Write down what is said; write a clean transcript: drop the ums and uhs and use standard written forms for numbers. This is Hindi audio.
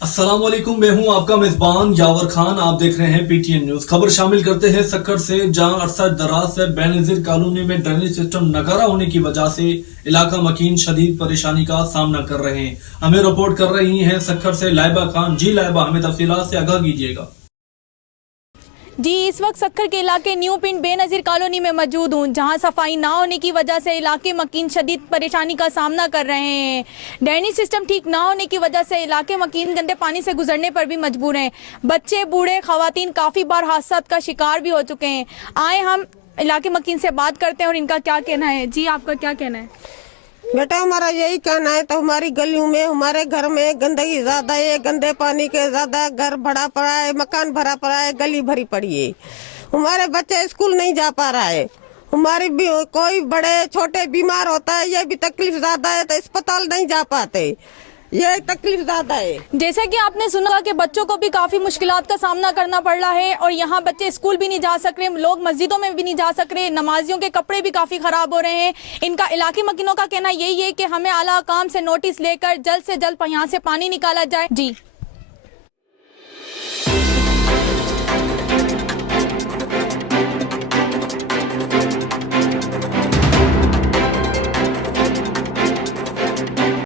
अस्सलाम वालेकुम, मैं हूं आपका मेजबान यावर खान। आप देख रहे हैं पीटीएन न्यूज। खबर शामिल करते हैं सक्कर से, जहां अरसा दराज से बेनजीर कॉलोनी में ड्रेनेज सिस्टम नकारा होने की वजह से इलाका मकीन शदीद परेशानी का सामना कर रहे हैं। हमें रिपोर्ट कर रही हैं सक्कर से लाइबा खान। जी लाइबा, हमें तफसीलात से आगाह कीजिएगा। जी, इस वक्त सक्कर के इलाके न्यू पिंड बेनजीर कॉलोनी में मौजूद हूँ, जहाँ सफाई ना होने की वजह से इलाके मकीन शदीद परेशानी का सामना कर रहे हैं। ड्रेनेज सिस्टम ठीक ना होने की वजह से इलाके मकीन गंदे पानी से गुजरने पर भी मजबूर हैं। बच्चे, बूढ़े, खवातीन काफ़ी बार हादसा का शिकार भी हो चुके हैं। आए हम इलाके मकीन से बात करते हैं और इनका क्या कहना है। जी, आपका क्या कहना है? बेटा, हमारा यही कहना है, तो हमारी गलियों में, हमारे घर में गंदगी ज्यादा है, गंदे पानी के ज्यादा, घर भरा पड़ा है, मकान भरा पड़ा है, गली भरी पड़ी है। हमारे बच्चे स्कूल नहीं जा पा रहा है। हमारी भी कोई बड़े छोटे बीमार होता है, ये भी तकलीफ ज्यादा है, तो अस्पताल नहीं जा पाते, ये तकलीफ ज्यादा है। जैसा कि आपने सुना कि बच्चों को भी काफ़ी मुश्किलात का सामना करना पड़ रहा है और यहाँ बच्चे स्कूल भी नहीं जा सक रहे, लोग मस्जिदों में भी नहीं जा सक रहे, नमाजियों के कपड़े भी काफ़ी ख़राब हो रहे हैं। इनका इलाके मकीनों का कहना यही है कि हमें आला काम से नोटिस लेकर जल्द से जल्द यहाँ से पानी निकाला जाए। जी।